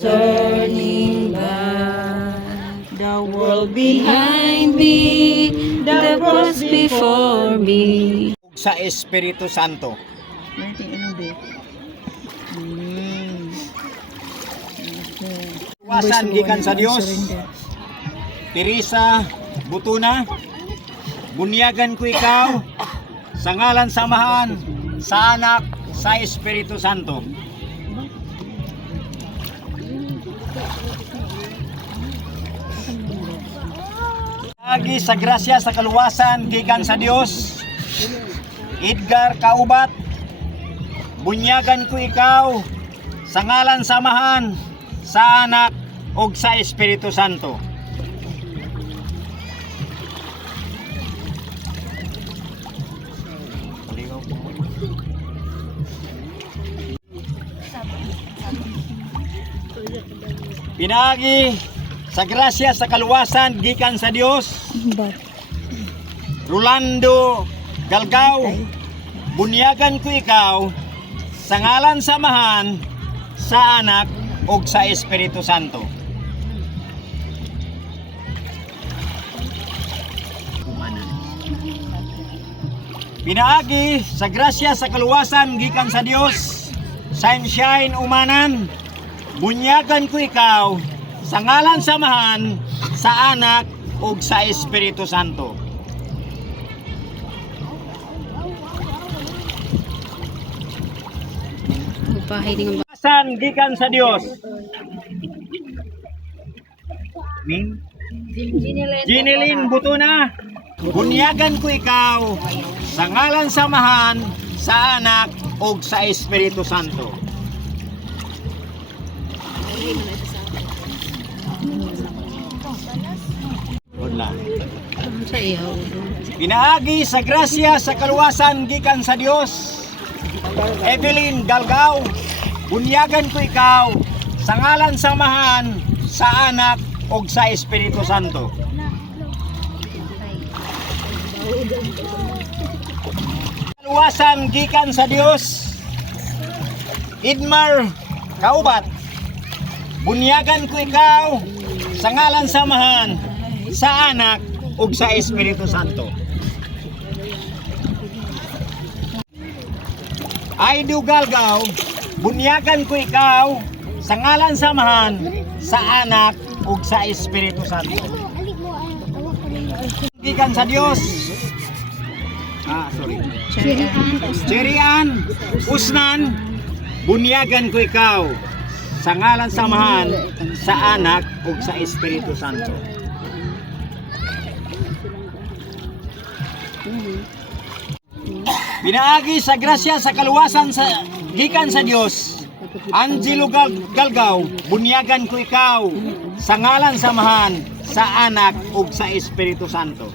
Turning back, the world behind me, the cross before me. Sa Espiritu Santo. Iwasan gikan sa Dios. Teresa Butuna, bunyagan ko ikaw sa ngalan samahan sa anak sa Espiritu Santo. Agi sa grasya sa kaluwasan gikan sa Dios. Edgar Kaubat, bunyagan ko ikaw sa ngalan samahan sa anak ug sa Espiritu Santo. Pinagi sa grasya sa kaluwasan gikan sa Dios. Rolando Galgao, bunyagan ko ikaw sa ngalan samahan sa anak ug sa Espiritu Santo. Pinaagi sa grasya sa kaluwasan gikan sa Dios. Sunshine Umanan, bunyagan ko ikaw sa ngalan samahan sa anak ug sa Espiritu Santo. San gikan sa Dios. Ginilin Butuna, bunyagan ko ikaw sa ngalan samahan sa anak ug sa Espiritu Santo. Wala. Pinaagi sa grasya sa kaluwasan gikan sa Dios. Evelyn Galgao, bunyagan ko ikaw sa ngalan samahan sa anak ug sa Espiritu Santo. Kaluwasan gikan sa Dios. Idmar Kaubat, bunyagan ko ikaw sa ngalan samahan sa anak ug sa Espiritu Santo. Aido Galgao, bunyagan ko ikaw sa ngalan samahan sa anak ug sa Espiritu Santo. Gikan sa Dios. Cherian Usnan, bunyagan ko ikaw sa ngalan samahan sa anak ug sa Espiritu Santo. Pinaagi sa grasya sa kaluwasan sa gikan sa Dios. Angelo Galgao, bunyagan ko ikaw sa ngalan samahan sa anak ug sa Espiritu Santo.